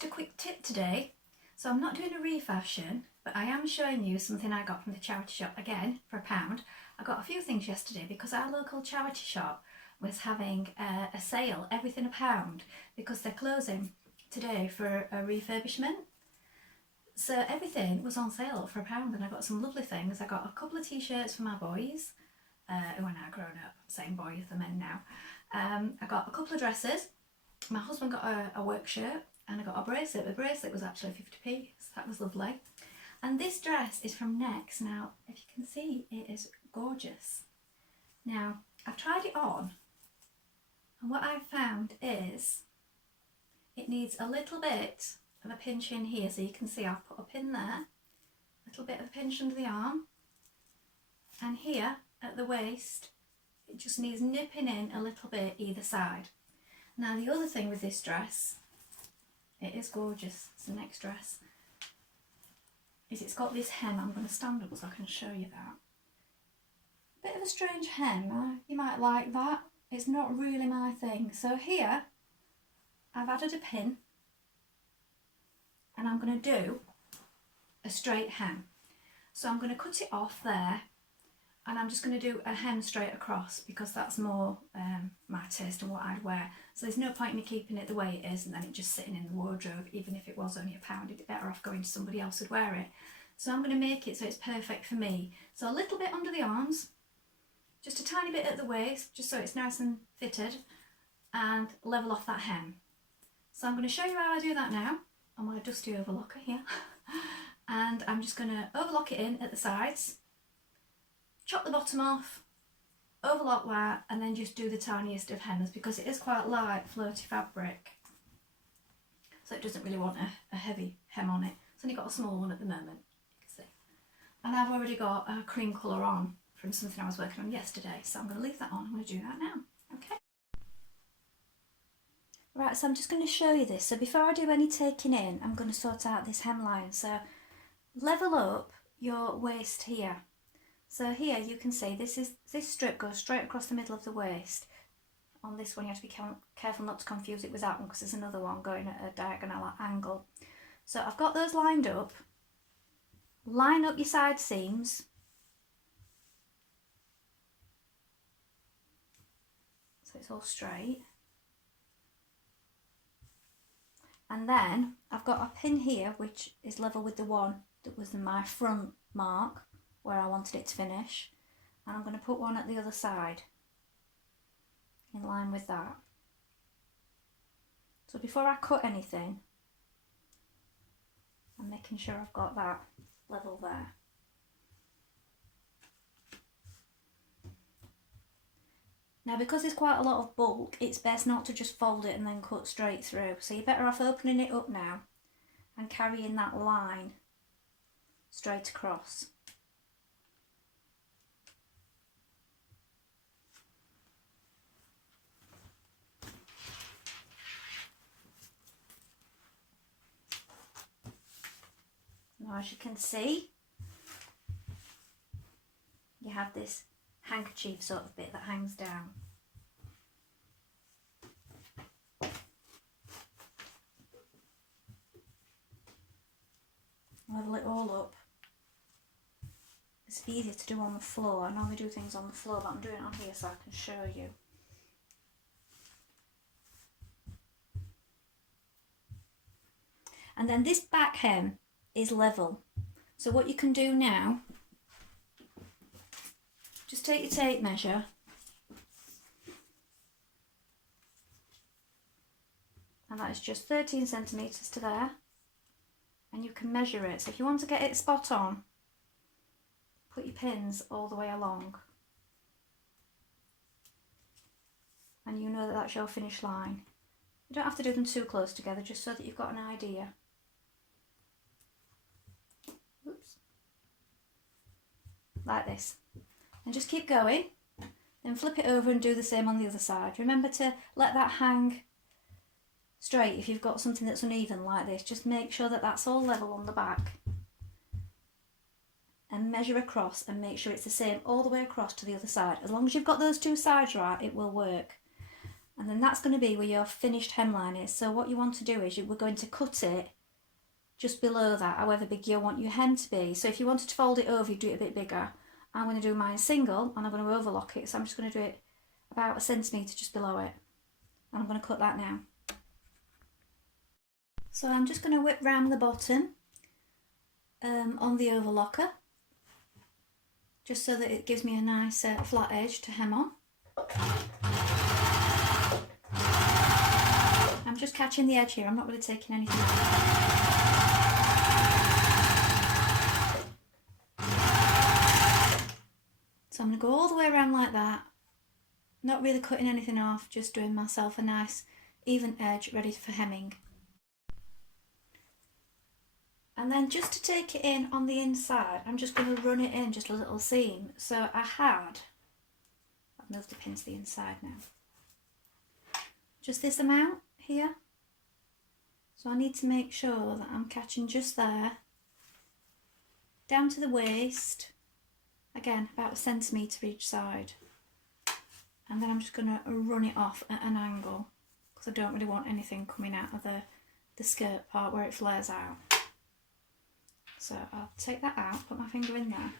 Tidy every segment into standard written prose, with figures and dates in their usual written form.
just a quick tip today. So I'm not doing a refashion, but I am showing you something I got from the charity shop again for £1. I got a few things yesterday because our local charity shop was having a sale, everything £1, because they're closing today for a refurbishment. So everything was on sale for £1 and I got some lovely things. I got a couple of t-shirts for my boys, who are now grown up, same boys, the men now. I got a couple of dresses. My husband got a work shirt and I got a bracelet. The bracelet was actually 50p, so that was lovely. And this dress is from Next. Now, if you can see, it is gorgeous. Now, I've tried it on and what I've found is it needs a little bit of a pinch in here. So you can see I've put a pin there, a little bit of a pinch under the arm, and here at the waist, it just needs nipping in a little bit either side. Now the other thing with this dress, it is gorgeous, it's the Next dress, is it's got this hem. I'm going to stand up so I can show you that. Bit of a strange hem, you might like that. It's not really my thing. So here, I've added a pin and I'm going to do a straight hem. So I'm going to cut it off there and I'm just going to do a hem straight across because that's more my taste and what I'd wear. So there's no point in me keeping it the way it is and then it just sitting in the wardrobe. Even if it was only £1, it'd be better off going to somebody else who'd wear it. So I'm going to make it so it's perfect for me. So a little bit under the arms, just a tiny bit at the waist, just so it's nice and fitted, and level off that hem. So I'm going to show you how I do that now on my dusty overlocker here. And I'm just going to overlock it in at the sides, chop the bottom off, overlock that, and then just do the tiniest of hems because it is quite light, floaty fabric. So it doesn't really want a heavy hem on it. It's only got a small one at the moment, you can see. And I've already got a cream colour on from something I was working on yesterday, so I'm going to leave that on. I'm going to do that now, okay? Right, so I'm just going to show you this. So before I do any taking in, I'm going to sort out this hemline. So level up your waist here. So here you can see this strip goes straight across the middle of the waist. On this one you have to be careful not to confuse it with that one because there's another one going at a diagonal angle. So I've got those lined up. Line up your side seams. So it's all straight. And then I've got a pin here which is level with the one that was my front mark where I wanted it to finish, and I'm going to put one at the other side in line with that. So before I cut anything, I'm making sure I've got that level there. Now because there's quite a lot of bulk, it's best not to just fold it and then cut straight through. So you're better off opening it up now and carrying that line straight across. Now as you can see, you have this handkerchief sort of bit that hangs down. Level it all up. It's easier to do on the floor. I normally do things on the floor, but I'm doing it on here so I can show you. And then this back hem is level. So what you can do now, just take your tape measure and that is just 13 centimetres to there, and you can measure it. So if you want to get it spot on, put your pins all the way along and you know that that's your finish line. You don't have to do them too close together, just so that you've got an idea. Oops. Like this. And just keep going, then flip it over and do the same on the other side. Remember to let that hang straight. If you've got something that's uneven like this, just make sure that that's all level on the back and measure across and make sure it's the same all the way across to the other side. As long as you've got those two sides right, it will work. and then that's going to be where your finished hemline is. So what you want to do is we're going to cut it just below that, however big you want your hem to be. So if you wanted to fold it over, you do it a bit bigger. I'm going to do mine single and I'm going to overlock it, so I'm just going to do it about 1 centimetre just below it, and I'm going to cut that now. So I'm just going to whip round the bottom on the overlocker, just so that it gives me a nice flat edge to hem on. I'm just catching the edge here, I'm not really taking anything out. So I'm going to go all the way around like that, not really cutting anything off, just doing myself a nice even edge ready for hemming. And then just to take it in on the inside, I'm just going to run it in just a little seam. So I've moved the pin to the inside now. Just this amount here. So I need to make sure that I'm catching just there, down to the waist, again about 1 centimetre each side. And then I'm just going to run it off at an angle, because I don't really want anything coming out of the skirt part where it flares out. So I'll take that out, put my finger in there,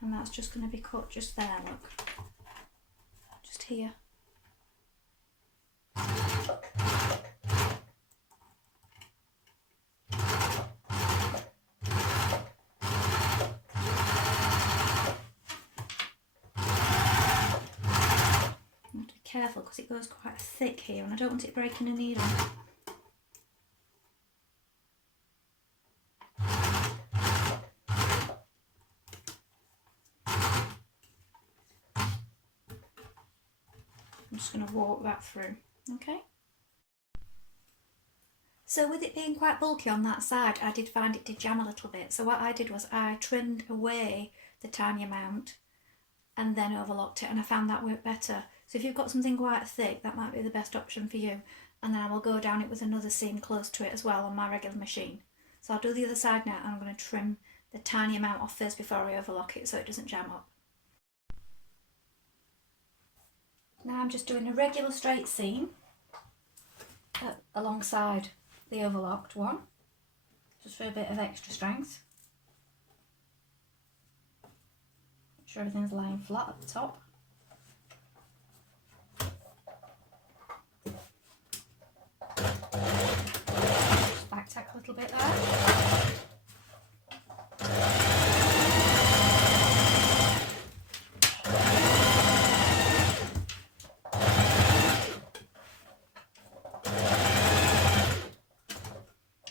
and that's just going to be cut just there, look, just here. Careful because it goes quite thick here and I don't want it breaking a needle. I'm just going to walk that through, okay? So with it being quite bulky on that side, I did find it did jam a little bit. So what I did was I trimmed away the tiny amount and then overlocked it, and I found that worked better. So if you've got something quite thick, that might be the best option for you. And then I will go down it with another seam close to it as well on my regular machine. So I'll do the other side now, and I'm going to trim the tiny amount off first before I overlock it so it doesn't jam up. Now I'm just doing a regular straight seam alongside the overlocked one, just for a bit of extra strength. Make sure everything's lying flat at the top. Just back tack a little bit there.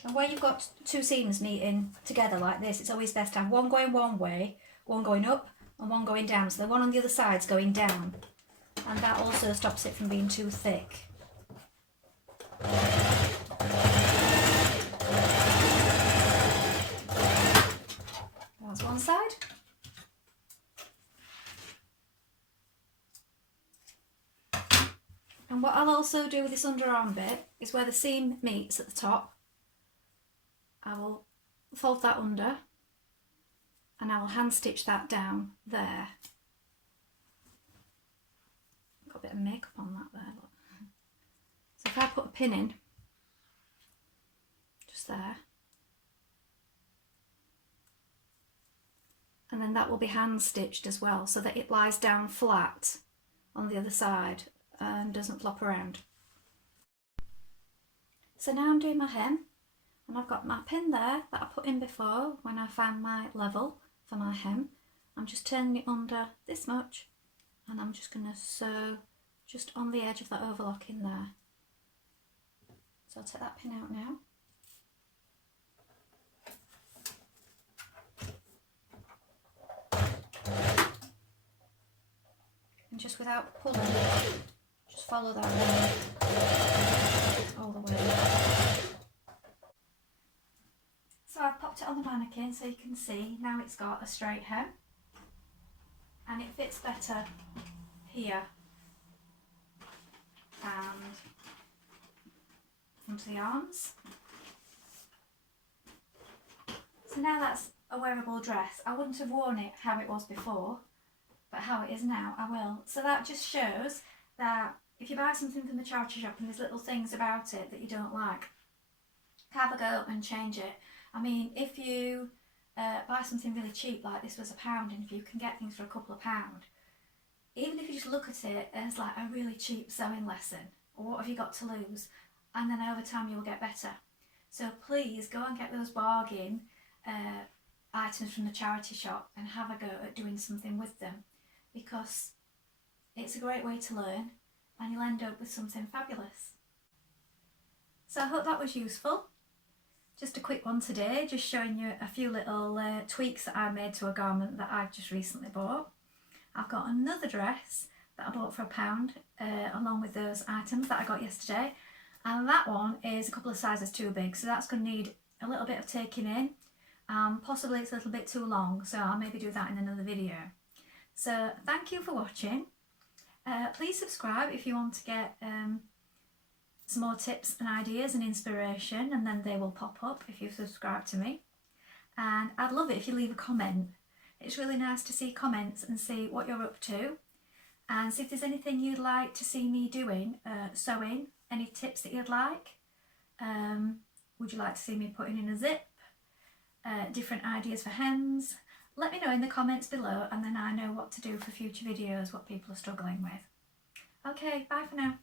And where you've got two seams meeting together like this, it's always best to have one going one way, one going up and one going down. So the one on the other side's going down, and that also stops it from being too thick. That's one side. And what I'll also do with this underarm bit is where the seam meets at the top, I will fold that under and I will hand stitch that down there. Got a bit of makeup on that there, look. So if I put a pin in, just there, and then that will be hand stitched as well so that it lies down flat on the other side and doesn't flop around. So now I'm doing my hem, and I've got my pin there that I put in before when I found my level for my hem. I'm just turning it under this much, and I'm just going to sew just on the edge of that overlock in there. So I'll take that pin out now. And just without pulling, just follow that line all the way. So I've popped it on the mannequin so you can see now it's got a straight hem, and it fits better here and onto the arms. So now that's a wearable dress. I wouldn't have worn it how it was before, but how it is now, I will. So that just shows that if you buy something from the charity shop and there's little things about it that you don't like, have a go and change it. I mean, if you buy something really cheap, like this was £1, and if you can get things for a couple of pound, even if you just look at it as like a really cheap sewing lesson, or what have you got to lose, and then over time you'll get better. So please go and get those bargain items from the charity shop and have a go at doing something with them, because it's a great way to learn and you'll end up with something fabulous. So I hope that was useful. Just a quick one today, just showing you a few little tweaks that I made to a garment that I've just recently bought. I've got another dress that I bought for £1 along with those items that I got yesterday, and that one is a couple of sizes too big, so that's going to need a little bit of taking in. Possibly it's a little bit too long, so I'll maybe do that in another video. So thank you for watching. Please subscribe if you want to get some more tips and ideas and inspiration, and then they will pop up if you subscribe to me. And I'd love it if you leave a comment. It's really nice to see comments and see what you're up to, and see if there's anything you'd like to see me doing, sewing, any tips that you'd like. Would you like to see me putting in a zip? Different ideas for hems? Let me know in the comments below, and then I know what to do for future videos, what people are struggling with. Okay, bye for now.